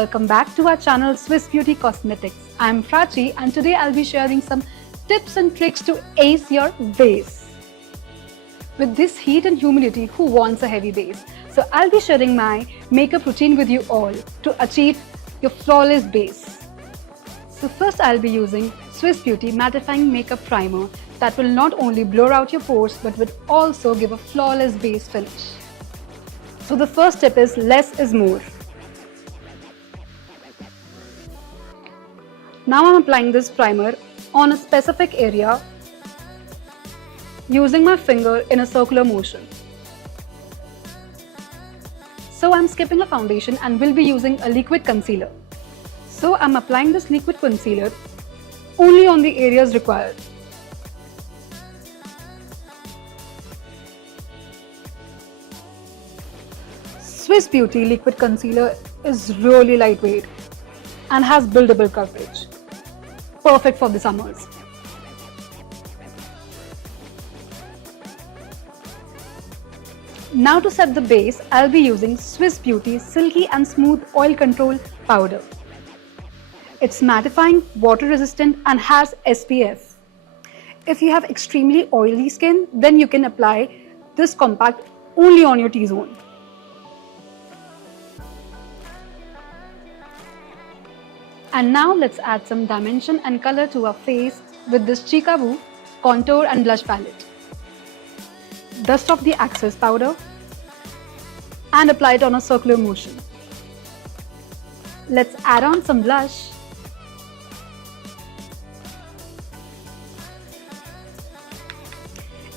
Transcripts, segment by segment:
welcome back to our channel Swiss Beauty Cosmetics. I'm Prachi and today I'll be sharing some tips and tricks to ace your base. With this heat and humidity, who wants a heavy base? So I'll be sharing my makeup routine with you all to achieve your flawless base. So first I'll be using Swiss Beauty Mattifying Makeup Primer that will not only blur out your pores but will also give a flawless base finish. So the first tip is less is more. Now I'm applying this primer on a specific area using my finger in a circular motion. So I'm skipping a foundation and will be using a liquid concealer. So I'm applying this liquid concealer only on the areas required. Swiss Beauty Liquid Concealer is really lightweight and has buildable coverage. Perfect for the summers. Now to set the base, I'll be using Swiss Beauty Silky and Smooth Oil Control Powder. It's mattifying, water resistant and has SPF. If you have extremely oily skin, then you can apply this compact only on your T-zone. And now let's add some dimension and color to our face with this Chikaboo contour and blush palette. Dust off the excess powder and apply it on a circular motion. Let's add on some blush.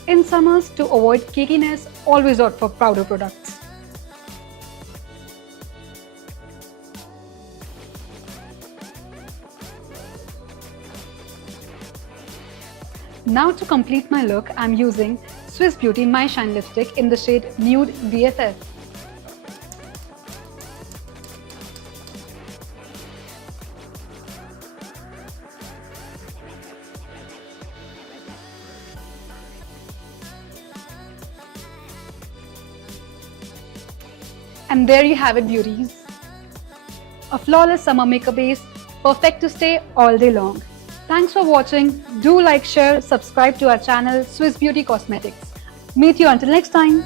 In summers, to avoid cakiness, always opt for powder products. Now to complete my look, I'm using Swiss Beauty My Shine Lipstick in the shade Nude BFF. And there you have it, beauties. A flawless summer makeup base, perfect to stay all day long. Thanks for watching. Do like, share, subscribe to our channel Swiss Beauty Cosmetics. Meet you until next time.